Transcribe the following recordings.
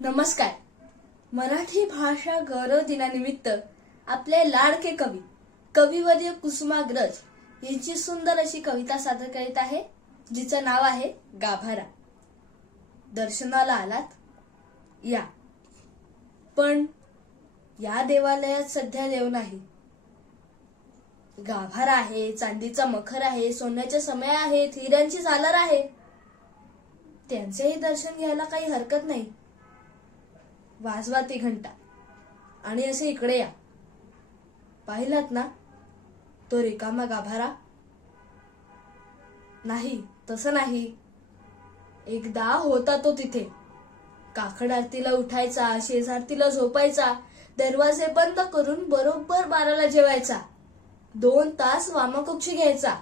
नमस्कार. मराठी भाषा गौरव दिनानिमित्त आपले लाडके कवी कविवर्य कुसुमाग्रज यांची सुंदर अशी कविता सादर करीत आहे जिचं नाव आहे गाभारा. दर्शनाला आलात? या. पण या देवालयात सध्या देव नाही. गाभारा आहे चांदीचा मखर आहे सोन्याच्या समय आहेत हिऱ्यांची झालर आहे. त्यांचेही दर्शन घ्यायला काही हरकत नाही. वाजवा ती घंटा. आणि असे इकडे या. पाहिलात ना? तो रिकामा गाभारा. नाही तसं नाही. एकदा होता तो तिथे. काकड आरतीला उठायचा शेजारतीला झोपायचा दरवाजे बंद करून बरोबर बाराला जेवायचा. दोन तास वामकुक्षी घ्यायचा.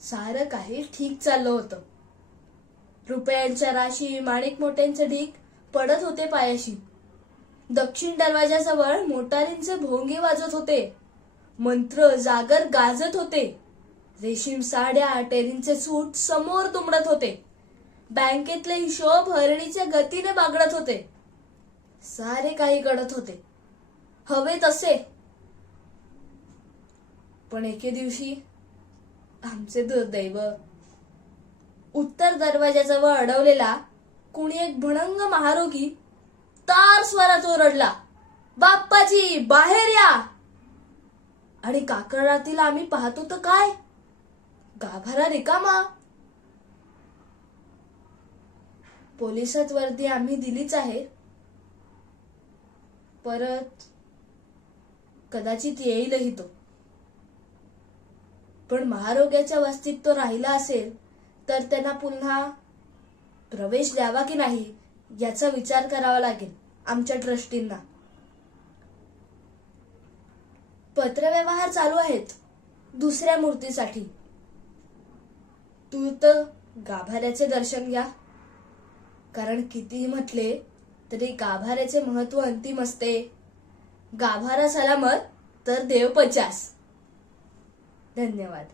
सारं काही ठीक चाललं होतं. रुपयांच्या राशी माणिक मोठ्यांचं ढीक पडत होते पायाशी. दक्षिण दरवाजाजवळ मोटारींचे भोंगे वाजत होते. मंत्र जागर गाजत होते. रेशीम साड्या टेरींचे सूट समोर तुंबडत होते. बँकेतले हिशोब हरणीच्या गतीने बागडत होते. सारे काही घडत होते. हवे तसे. पण एके दिवशी आमचे दुर्दैव. उत्तर दरवाजाजवळ अडवलेला कुणी एक भणंग महारोगी तार स्वरात ओरडला बाप्पाजी बाहेर या. आणि काकडातील आम्ही पाहतो तर काय? गाभारा रिकामा. पोलिसात वर्दी आम्ही दिलीच आहे. परत कदाचित येईलही तो. पण महारोग्याच्या वस्तीत तो राहिला असेल तर त्यांना पुन्हा प्रवेश द्यावा की नाही याचा विचार करावा लागेल आमच्या ट्रस्टींना. पत्रव्यवहार चालू आहेत दुसऱ्या मूर्तीसाठी. तू तर गाभाऱ्याचे दर्शन घ्या. कारण कितीही म्हटले तरी गाभाऱ्याचे महत्त्व अंतिम असते. गाभारा सलामत तर देव पचास. धन्यवाद.